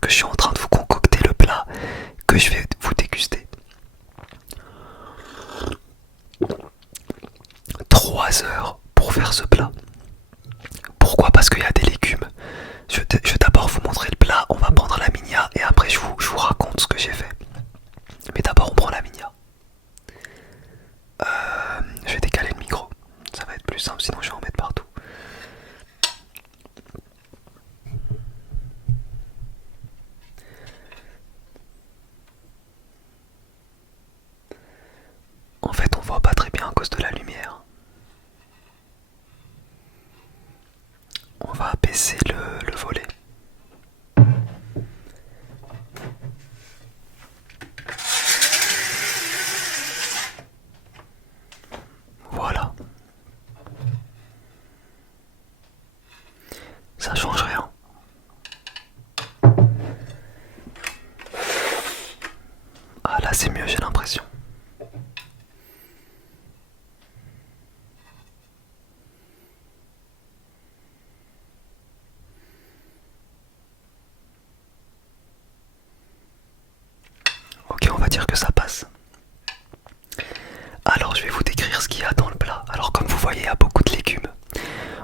que je suis en train de vous concocter le plat que je vais vous déguster. 3 heures pour faire ce plat. Pourquoi? Parce qu'il y a des légumes. Je vais d'abord vous montrer le plat, on va prendre la minia et après je vous raconte ce que j'ai fait. Mais d'abord on prend la minia. Je vais décaler le micro, ça va être plus simple sinon je vais en mettre partout. En fait on voit pas très bien à cause de la lumière. On va abaisser le volet. Voilà. Ça change rien. Ah là c'est mieux j'ai l'impression. Ok, on va dire que ça passe. Alors je vais vous décrire ce qu'il y a dans le plat. Alors comme vous voyez il y a beaucoup de légumes.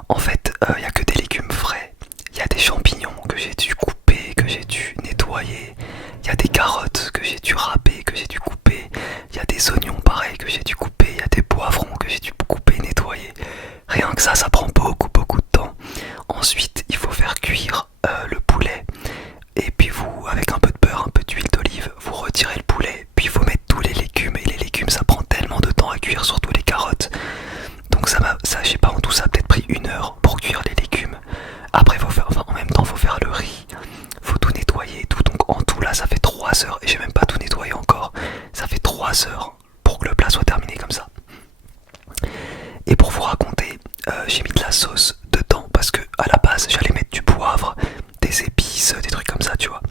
En fait il n'y a que des légumes frais. Il y a des champignons que j'ai dû couper, que j'ai dû nettoyer. Il y a des carottes que j'ai dû râper, que j'ai dû couper. Il y a des oignons pareil que j'ai dû couper. Il y a des poivrons que j'ai dû couper, nettoyer. Rien que ça prend beaucoup de temps. Ensuite il faut faire cuire le poulet. Et puis vous, avec un peu de beurre, un peu d'huile d'olive, vous retirez le poulet. Puis il faut mettre tous les légumes. Et les légumes ça prend tellement de temps à cuire, surtout les carottes. Donc ça je sais pas, en tout ça a peut-être pris 1 heure pour cuire les légumes. Après faut faire, enfin en même temps faut faire le riz, faut tout nettoyer et tout. Donc en tout là ça fait 3 heures et j'ai même pas tout nettoyé encore. Ça fait 3 heures pour que le plat soit terminé comme ça. Et pour vous raconter, j'ai mis de la sauce dedans parce que à la base j'allais mettre du poivre, des épices, des trucs comme ça tu vois.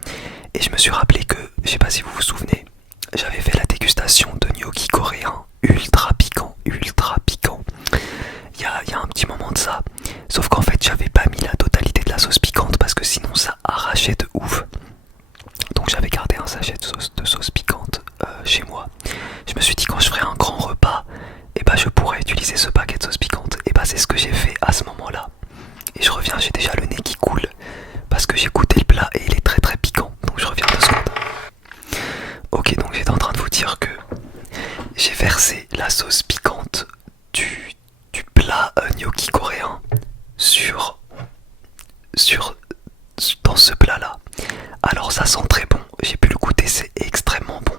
Et je me suis rappelé que, je sais pas si vous vous souvenez, j'avais fait la dégustation de gnocchi coréen ultra piquant, ultra piquant. Il y a un petit moment de ça. Sauf qu'en fait j'avais pas mis la totalité de la sauce piquante parce que sinon ça arrachait de ouf. Donc j'avais gardé un sachet de sauce piquante chez moi. Je me suis dit quand je ferai un grand repas, et bah je pourrais utiliser ce paquet de sauce piquante. Et bah c'est ce que j'ai fait à ce moment là. Et je reviens, j'ai déjà le nez qui coule parce que j'ai goûté le plat et il est très piquant. Donc je reviens 2 secondes. Ok, donc j'étais en train de vous dire que j'ai versé la sauce piquante du plat gnocchi coréen dans ce plat là. Alors ça sent très bon, j'ai pu le goûter, c'est extrêmement bon.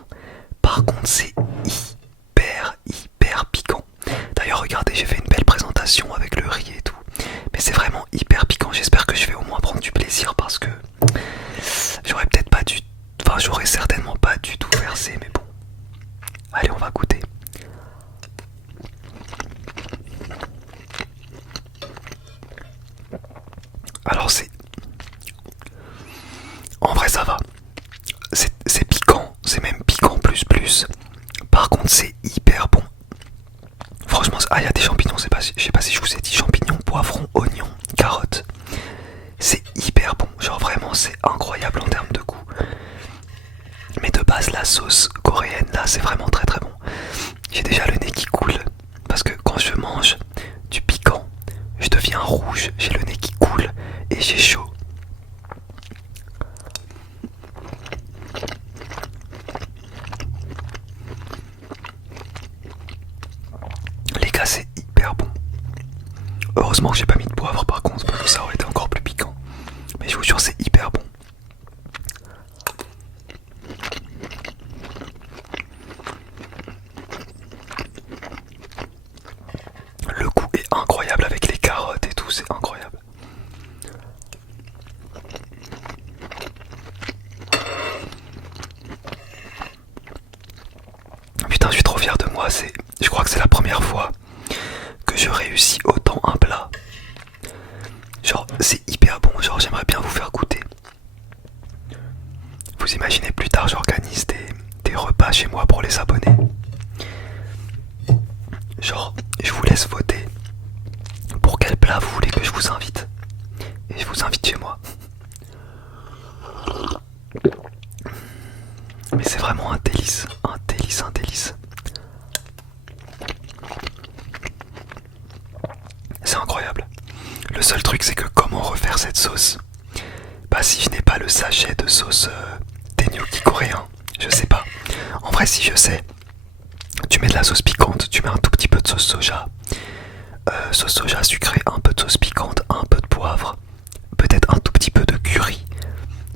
Par contre c'est hyper piquant. D'ailleurs regardez, j'ai fait une belle présentation avec le riz et tout. Mais c'est vraiment hyper piquant, j'espère que je vais au moins prendre du plaisir parce que j'aurais peut-être pas dû... Enfin j'aurais certainement pas du tout versé mais bon. Allez on va goûter. Alors c'est... En vrai ça va. C'est piquant, c'est même piquant plus. Par contre c'est hyper bon. Franchement, il y a des champignons, je sais pas si je vous ai dit, champignons, poivrons, oignons, carottes. C'est hyper bon, genre vraiment c'est incroyable en termes de goût. Mais de base la sauce coréenne là c'est vraiment très bon. J'ai déjà le nez qui coule parce que quand je mange du piquant, je deviens rouge, j'ai le nez qui coule et j'ai chaud. Les gars c'est hyper bon. Heureusement que j'ai pas mis de poivre par contre parce que ça aurait été encore plus piquant. Mais je vous jure c'est hyper bon. Le goût est incroyable avec les carottes et tout, c'est incroyable. Putain, je suis trop fier de moi, je crois que c'est la première fois que je réussis autant un plat. Genre, c'est hyper bon, genre j'aimerais bien vous faire goûter. Vous imaginez plus tard, j'organise des repas chez moi pour les abonnés. Genre, je vous laisse voter pour quel plat vous voulez que je vous invite. Et je vous invite chez moi. Mais c'est vraiment un délice, un délice, un délice. C'est incroyable. Le seul truc c'est que comment refaire cette sauce? Bah si je n'ai pas le sachet de sauce des gnocchis coréens, je sais pas. En vrai si je sais, tu mets de la sauce piquante, tu mets un tout petit peu de sauce soja sucrée, un peu de sauce piquante, un peu de poivre, peut-être un tout petit peu de curry.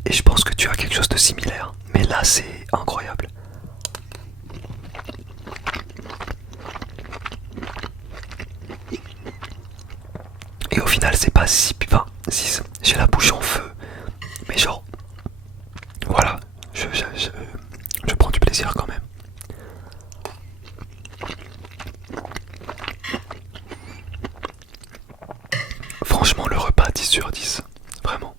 Et je pense que tu as quelque chose de similaire. Mais là c'est incroyable. Et au final c'est pas si... Enfin, si j'ai la bouche en feu. Mais genre... Voilà. Je prends du plaisir quand même. Franchement le repas 10 sur 10. Vraiment.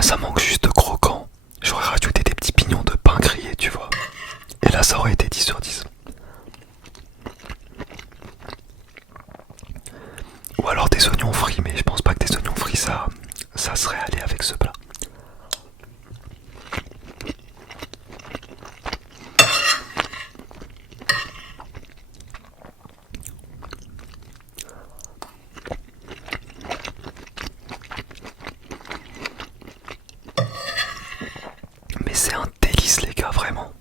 Ça manque juste de croquant. J'aurais rajouté des petits pignons de pain grillé, tu vois. Et là, ça aurait été 10 sur 10. Ou alors des oignons frits, mais je pense pas que des oignons frits, ça serait allé avec ce plat. Mais c'est un délice, les gars, vraiment.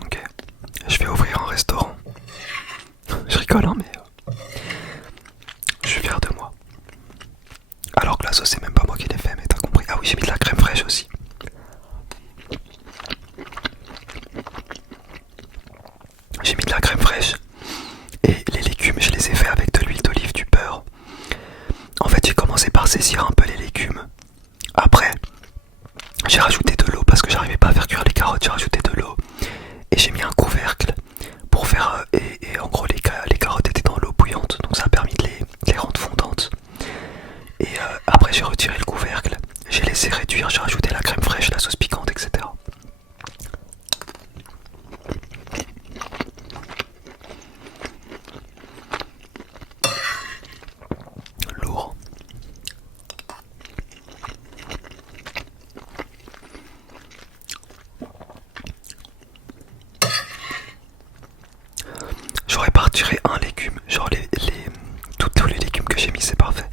Ok, je vais ouvrir un restaurant. Je rigole, hein, mais je suis fier de moi. Alors que la sauce, c'est même pas moi qui l'ai fait, mais t'as compris. Ah oui, j'ai mis de la crème fraîche aussi. J'ai mis de la crème fraîche. Et les légumes, je les ai fait avec de l'huile d'olive, du beurre. En fait, j'ai commencé par saisir un peu les légumes. Après, j'ai rajouté de l'eau parce que j'arrivais pas à faire cuire les carottes. J'ai rajouté de l'eau et j'ai mis un couvercle pour faire. Et en gros, les carottes étaient dans l'eau bouillante, donc ça a permis de les rendre fondantes. Et après, j'ai retiré le couvercle, j'ai laissé réduire, j'ai rajouté la crème fraîche, la sauce piquante, etc. Lourd. J'aurais pas retiré un légume, genre tous les légumes que j'ai mis, c'est parfait.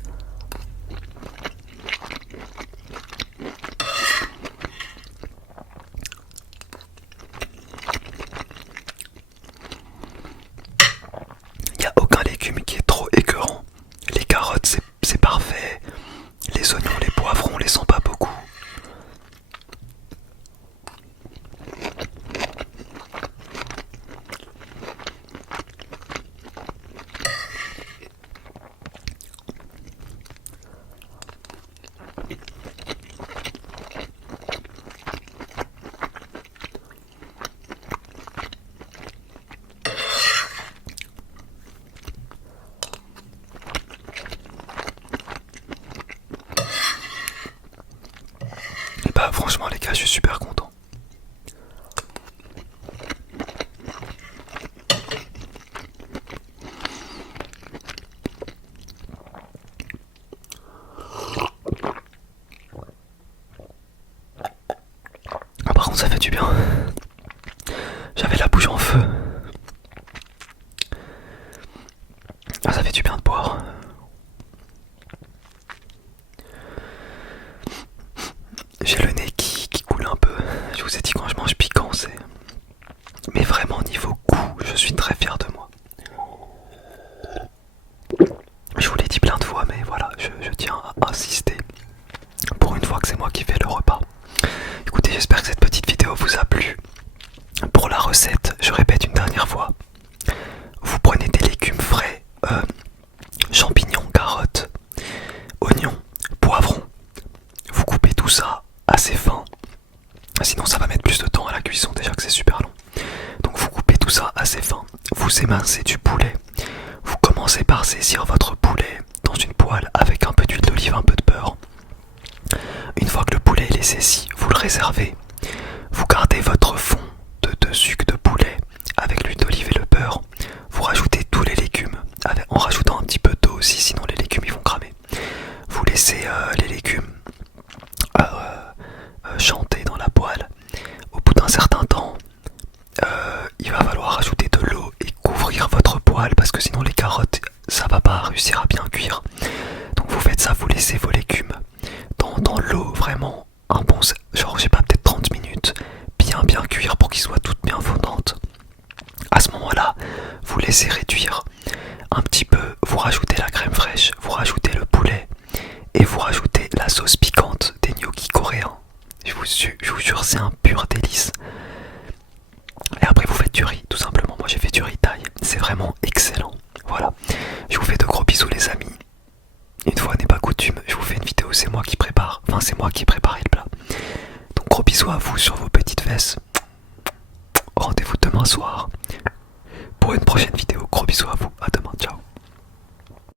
Il n'y a aucun légume qui est trop écœurant. Les carottes, c'est parfait. Les oignons, les poivrons, on les sent pas beaucoup. Et bah franchement les gars, je suis super content. Ah, par contre ça fait du bien. J'avais la bouche en feu. Ah, ça fait du bien de boire. J'ai le nez qui coule un peu. Je vous ai dit quand je mange piquant, c'est... Mais vraiment niveau goût, je suis très fier de moi. Je vous l'ai dit plein de fois, mais voilà, je tiens à insister. Pour une fois que c'est moi qui fais le repas. Écoutez, j'espère que cette petite vidéo vous a plu. Pour la recette, je répète une dernière fois. Vous prenez des légumes frais, champignons, carottes, oignons, poivrons. Vous coupez tout ça assez fin. Sinon ça va mettre plus de temps à la cuisson, déjà que c'est super long. Donc vous coupez tout ça assez fin. Vous émincez du poulet. Vous commencez par saisir votre poulet dans une poêle avec un peu d'huile d'olive, un peu de beurre. Une fois que le poulet est saisi, vous le réservé. Vous gardez votre fond de sucre de poulet avec l'huile d'olive et le beurre. Vous rajoutez tous les légumes en rajoutant un petit peu d'eau aussi, sinon les légumes ils vont cramer. Vous laissez les légumes chanter dans la poêle. Au bout d'un certain temps, il va falloir rajouter de l'eau et couvrir votre poêle parce que sinon les carottes ça va pas réussir à bien cuire. Donc vous faites ça, vous laissez vos légumes dans l'eau vraiment un bon, genre je sais pas, peut-être 30 minutes, bien cuire pour qu'ils soient toutes bien fondantes. À ce moment-là, vous laissez réduire un petit peu, vous rajoutez la crème fraîche, vous rajoutez le poulet et vous rajoutez la sauce piquante des gnocchis coréens. Je vous jure, c'est un pur délice. Et après vous faites du riz, tout simplement. Moi j'ai fait du riz thaï, c'est vraiment excellent. Voilà, je vous fais de gros bisous les amis. Une fois n'est pas coutume, je vous fais une vidéo, c'est moi qui prépare. Enfin c'est moi qui ai préparé le plat. Donc gros bisous à vous sur vos petites fesses. Rendez-vous demain soir pour une prochaine vidéo. Gros bisous à vous, à